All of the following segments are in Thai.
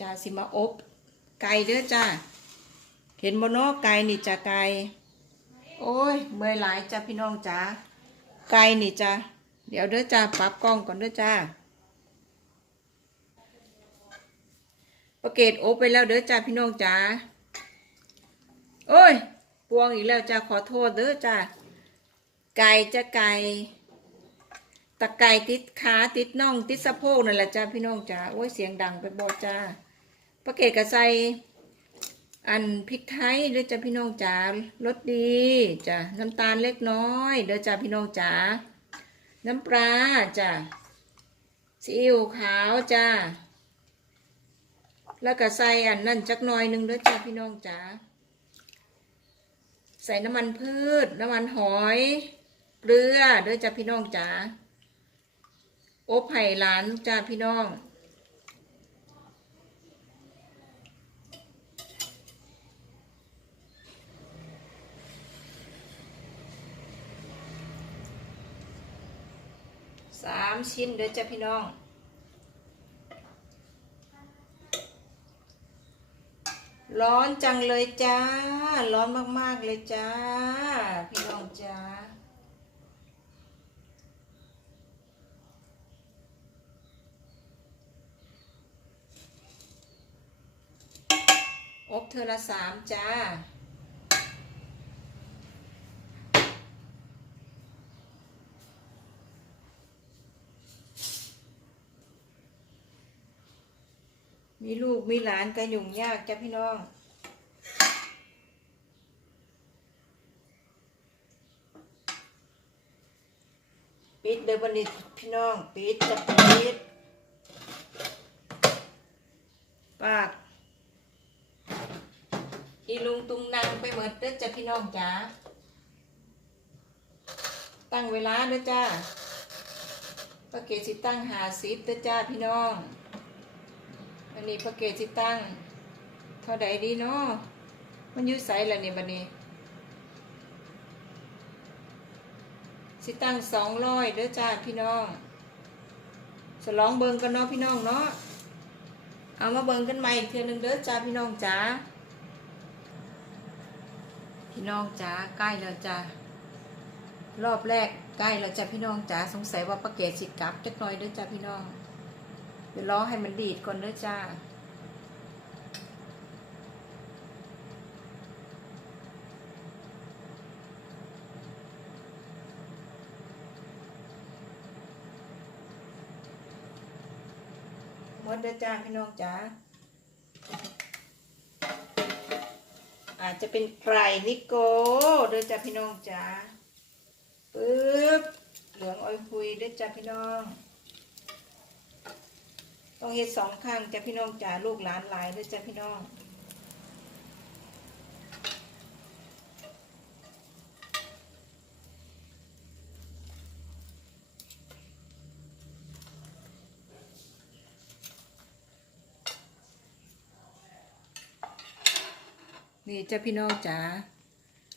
จ้าสิมาอบ ไก่เด้อจ้าเห็นบ่เนาะไก่นี่จ้าไก่โอ้ยเมื่อยหลายจ้าพี่น้องจ้าไก่นี่จ้าเดี๋ยวเด้อจ้าปรับกล้องก่อนเด้อจ้าประเกตอบไปแล้วเด้อจ้าพี่น้องจ้าโอ้ยปวงอีกแล้วจ้าขอโทษเด้อจ้าไก่จ้าไก่ตะไก่ติดขาติดน่องติดสะโพกนั่นแหละจ้าพี่น้องจ้าโอ้ยเสียงดังไปบอจ้า ปะเกตกระใส่อันพริกไทยเด้อจ้าพี่น้องจ้ารสดีจ้าน้ำตาลเล็กน้อยเด้อจ้าพี่น้องจ้าน้ำปลาจ้าซีอิ๊วขาวจ้าแล้วก็ใส่อันนั่นจักหน่อยหนึ่งเด้อจ้าพี่น้องจ้าใส่น้ำมันพืช น้ำมันหอยเกลือเด้อจ้าพี่น้องจ้าอบไผ่หลานจ้าพี่น้อง สามชิ้นเด้อจ้าพี่น้อง ร้อนจังเลยจ้า ร้อนมากๆเลยจ้า พี่น้องจ้าอบเธอละสามจ้า มีลูกมีหลานก็ยุ่งยากจ้ะพี่น้องปิดเดี๋ยวบันนี้พี่น้องปิดจะปิดปากอีลุงตุงนางไปเหมือนเด้อจ้ะพี่น้องจ๋าตั้งเวลาเด้อจ้าพระเกศสิตั้งหาสิบเด้อจ้าพี่น้อง อันนี้พระเกศิตั้งเท่าใดดีเนาะมันอยุ่ใสละนี่บันนี้สิตั้งสองร้อยเด้อจ้าพี่น้องสลองเบิงกันเนาะพี่น้องเนาะเอามาเบิงกันใหม่อีกเทือหนึงเด้อจ้าพี่น้องจ๋าพี่น้องจ๋าใกล้แล้วจ้ารอบแรกใกล้แล้วจ้าพี่น้องจ๋าสงสัยว่าประเกศสิกลับจักหน่อยเด้อจ้าพี่น้อง เดี๋ยวรอให้มันดีดก่อนเด้อจ้า หมดเด้อจ้าพี่น้องจ๋าอาจจะเป็นไก่นิโก้เด้อจ้าพี่น้องจ๋าปึ๊บเหลืองอ้อยคุยเด้อจ้าพี่น้อง ต้องเฮ็ดสองข้างจ้าพี่น้องจ๋าลูกหลานหลายเด้อจ้าพี่น้องนี่จ้าพี่น้องจ๋า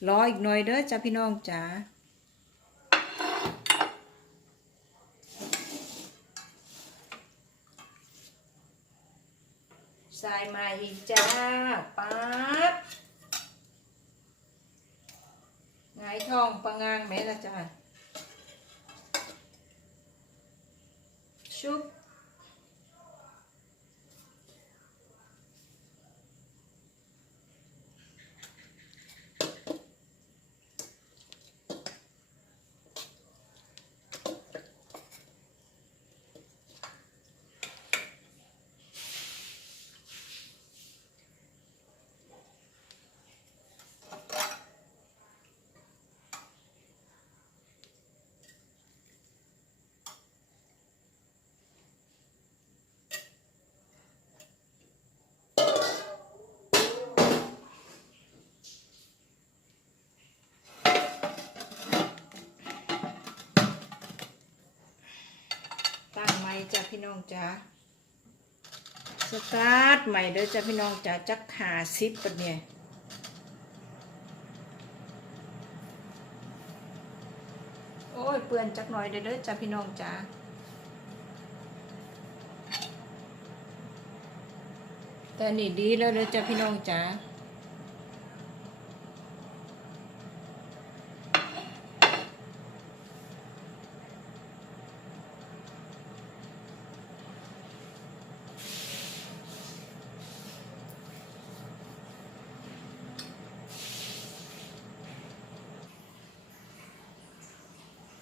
รออีกหน่อยเด้อจ้าพี่น้องจ๋า ใส่มาอีกจ้าปั๊บไงายทองปังงางไหมล่ะจ้าชุบ จ้ะพี่น้องจ้าสตาร์ทใหม่เด้อจ้ะพี่น้องจ้าจักหาซิปปะเนี่ยโอ้ยเปื่อนจักหน่อยเด้อจ้ะพี่น้องจ้าแต่นี่ดีแล้วเด้อจ้าพี่น้องจ๋า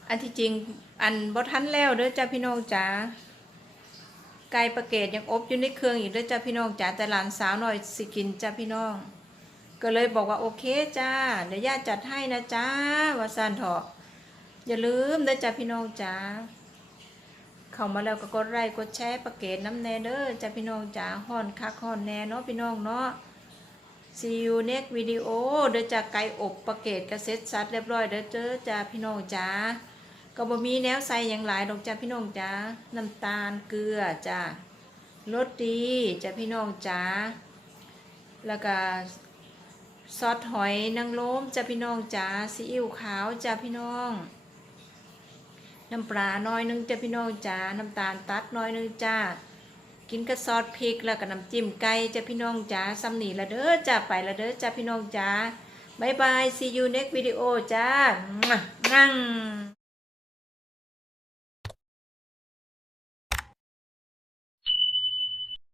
อันที่จริงอันบ่ทันแล้วเด้อจ้าพี่น้องจ๋าไก่ประเกตยังอบอยู่ในเครื่องอยู่เด้อจ้าพี่น้องจ๋าแต่หลานสาวหน่อยสิกินจ้าพี่น้อง ก็เลยบอกว่าโอเคจ้าเดี๋ยวย่าจัดให้นะจ้าว่าซานเถอะอย่าลืมเด้อจ้าพี่น้องจ๋าเข้ามาแล้วก็กดไลค์กดแชร์ประเกตน้ำแน่เด้อจ้าพี่น้องจ๋าฮ้อนคักฮ้อนแน่เนาะพี่น้องเนาะ see you next video เด้อจ้าไก่อบประเกตกระเซ็ตซัดเรียบร้อยเด้อเจ้าพี่น้องจ๋า ก็บ่มีแนวใส่อย่างหลายดอกจ้าพี่น้องจ้าน้ำตาลเกลือจ้ารสดีจ้าพี่น้องจ้าแล้วก็ซอสหอยนางรมจ้าพี่น้องจ้าซีอิ๊วขาวจ้าพี่น้อง น้ำปลาน้อยนึงจ้าพี่น้องจ้าน้ำตาลตัดน้อยนึงจ้ากินกับซอสพริกแล้วก็น้ำจิ้มไก่จ้าพี่น้องจ้าซ้ำนี่ละเด้อจ้าไปละเด้อจ้าพี่น้องจ้าบายบาย see you next video จ้ามั่ง